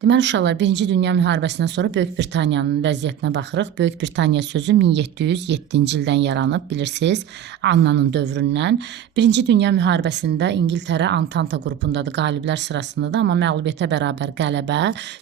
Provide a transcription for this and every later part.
Deməli uşaqlar, 1-ci Dünya müharibəsindən sonra Böyük Britaniyanın vəziyyətinə baxırıq. Böyük Britaniya sözü 1707-ci ildən yaranıb, bilirsiniz, Annanın dövründən. 1-ci Dünya müharibəsində İngiltərə Antanta qrupundadır, qaliblər sırasındadır, amma məğlubiyyətə bərabər qələbə.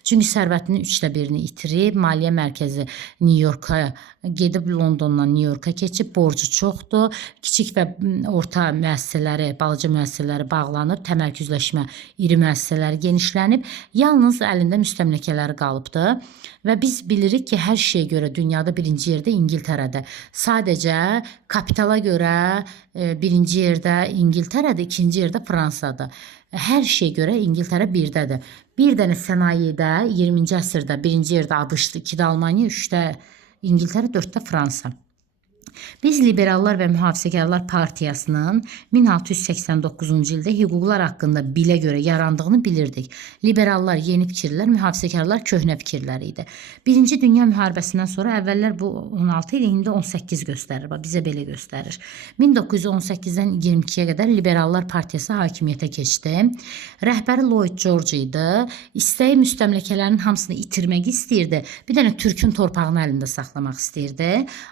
Çünki sərvətinin 1/3-ni itirib, maliyyə mərkəzi Nyu-Yorka gedib, Londondan Nyu-Yorka keçib, borcu çoxdur. Kiçik və orta müəssisələri, balaca müəssisələri bağlanıb, təmərküzləşmə iri müəssisələri genişlənib. Yalnız əlində müstəmləkələri qalıbdır və biz bilirik ki, hər şeyə görə dünyada birinci yerdə İngiltərədir. Sadəcə kapitala görə birinci yerdə İngiltərədir, ikinci yerdə Fransadır. Hər şeyə görə İngiltərə birdədir. Bir dənə sənayedə 20-ci əsrdə birinci yerdə ABŞ-dır, 2-də Almaniya, 3-də İngiltərə, 4-də Fransa. Biz Liberallar və Mühafizəkarlar Partiyasının 1689-cu ildə hüquqlar haqqında bilə görə yarandığını bilirdik. Liberallar yeni fikirlər, mühafizəkarlar köhnə fikirlər idi. 1-ci Dünya müharibəsindən sonra əvvəllər bu 16 idi, indi 18 göstərir. Bizə belə göstərir. 1918-dən 22-yə qədər Liberallar Partiyası hakimiyyətə keçdi. Rəhbəri Lloyd George idi. İstəyi müstəmləkələrin hamısını itirmək istəyirdi. Bir dənə Türkün torpağını əlində saxlamaq istəyirdi.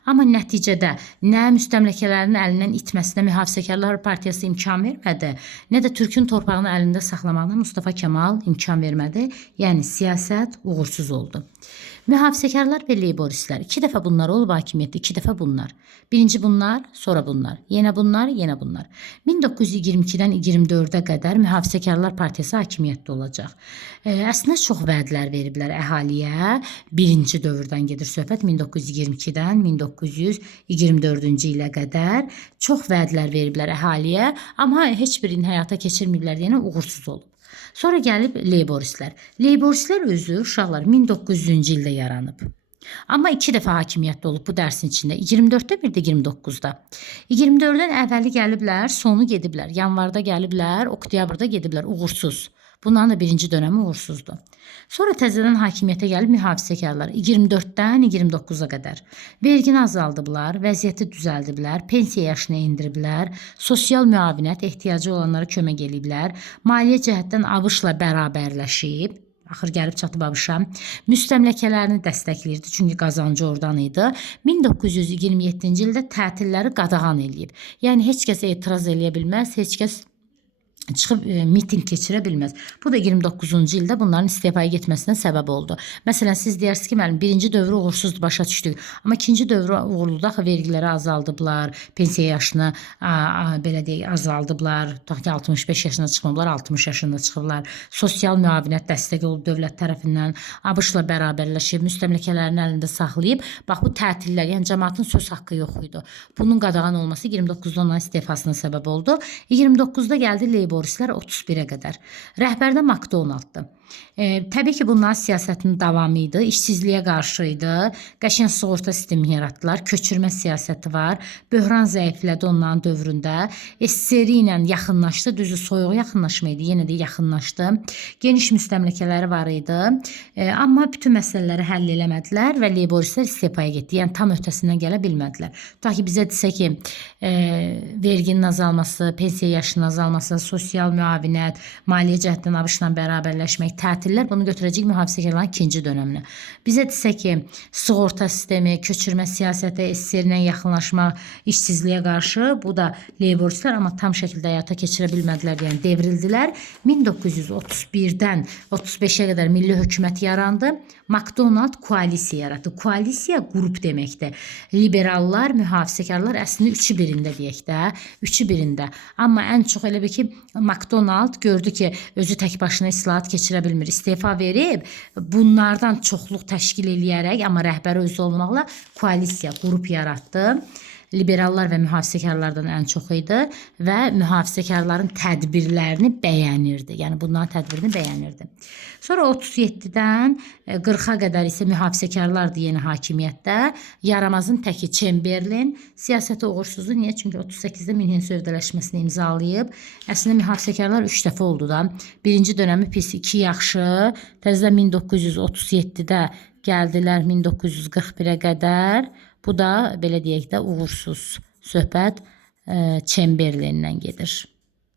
Amma nəticədə nə müstəmləkələrin əlindən itməsinə Mühafizəkarlar Partiyası imkan vermədi, nə də Türkün torpağını əlində saxlamağına Mustafa Kemal imkan vermədi. Yəni siyasət uğursuz oldu. Mühafizəkarlar və Leyboristlər 2 dəfə bunlar olub hakimiyyətdə, 2 dəfə bunlar. Birinci bunlar, sonra bunlar, yenə bunlar, yenə bunlar. 1922-dən 24-ə qədər Mühafizəkarlar Partiyası hakimiyyətdə olacaq. Əslində çox vədlər veriblər əhaliyə. Birinci dövrdən gedir söhbət, 1922-dən 1924-cü ilə qədər çox vədlər veriblər əhaliyə, amma heç birini həyata keçirməyiblər, yəni uğursuz olub. Sonra gəlib Leyboristlər. Leyboristlər özü uşaqlar 1900-cü ildə yaranıb. Amma 2 dəfə hakimiyyətdə olub bu dərsin içində. 24-də, bir də 29-da. 24-dən əvvəli gəliblər, sonu gediblər. Yanvarda gəliblər, oktyabrda gediblər, uğursuz. Bunların da birinci dönəmi uğursuzdur. Sonra təzədən hakimiyyətə gəlib mühafizəkarlar 24-dən 29-a qədər. Vergini azaldıblar, vəziyyəti düzəldiblər, pensiya yaşını endiriblər, sosial müavinət ehtiyacı olanlara kömək ediblər, maliyyə cəhətdən ABŞ-la bərabərləşib, axır gəlib çatıb ABŞ-a, müstəmləkələrini dəstəkləyirdi, çünki qazancı oradan idi. 1927-ci ildə tətilləri qadağan eləyib. Yəni heç kəs etiraz eləyə bilməz, heç kəs çıxıb miting keçirə bilməz. Bu da 29-cu ildə bunların istifaya getməsinə səbəb oldu. Məsələn, siz deyirsiniz ki, mənim birinci dövrü uğursuzdur, başa düşdük. Amma ikinci dövrü uğurludur, axı vergiləri azaldıblar, pensiya yaşını belə deyək, azaldıblar. Tutaq ki, 65 yaşına çıxmablar, 60 yaşında çıxıblar. Sosial müavinət dəstək olub dövlət tərəfindən, ABŞ-la bərabərləşib, müstəmləkələrini əlində saxlayıb. Bax, bu tətillər, yəni cəmaatın söz haqqı yox idi. Bunun qadağan olması 29-da onların istifasına səbəb oldu. 29-da gəldi Leyboristlər 31-ə qədər. Rəhbərdə McDonald'dır. Təbii ki, bunların siyasətinin davamı idi, işsizliyə qarşı idi, qəşəng sığorta sistemi yaratdılar, köçürmə siyasəti var, böhran zəiflədi onların dövründə, SSR ilə yaxınlaşdı, düzü soyuq yaxınlaşma idi, yenə də yaxınlaşdı, geniş müstəmləkələri var idi, amma bütün məsələləri həll eləmədilər və Leyboristlər istifaya getdi, yəni tam öhdəsindən gələ bilmədilər. Tutaq ki, bizə desə ki, verginin azalması, pensiya yaşının azalması, sosial müavinət, maliyyə cəhətdən ABŞ-la bərabərləşmək, tətillər, bunu götürəcək mühafizəkarların ikinci dönəminə. Bizə desə ki, sığorta sistemi, köçürmə siyasəti, SSR-ilə yaxınlaşma, işsizliyə qarşı, bu da Leyboristlər, amma tam şəkildə həyata keçirə bilmədilər, yəni devrildilər. 1931-dən 35-ə qədər milli hökumət yarandı. McDonald koalisiya yaratdı. Koalisiya qrup deməkdir. Liberallar, mühafizəkarlar əslində 3-ü birində deyək də, 3-ü birində. Amma ən çox elə bir ki, McDonald gördü ki, özü tək başına islahat keçirə bilmir, istefa verib, bunlardan çoxluq təşkil eləyərək, amma rəhbəri özü olmaqla koalisiya, qrup yaratdı. Liberallar və mühafizəkarlardan ən çox idi və mühafizəkarların tədbirlərini bəyənirdi. Yəni bunların tədbirini bəyənirdi. Sonra 37-dən 40-a qədər isə mühafizəkarlardı yeni hakimiyyətdə. Yaramazın təki Chamberlain siyasəti uğursuzdu. Niyə? Çünki 38-də Münhen sövdələşməsini imzalayıb. Əslində mühafizəkarlar 3 dəfə oldu da. Birinci dönəmi pis, 2 yaxşı. Təzədən 1937-də gəldilər 1941-ə qədər. Bu da belə deyək də uğursuz söhbət Chamberlain'dən gedir.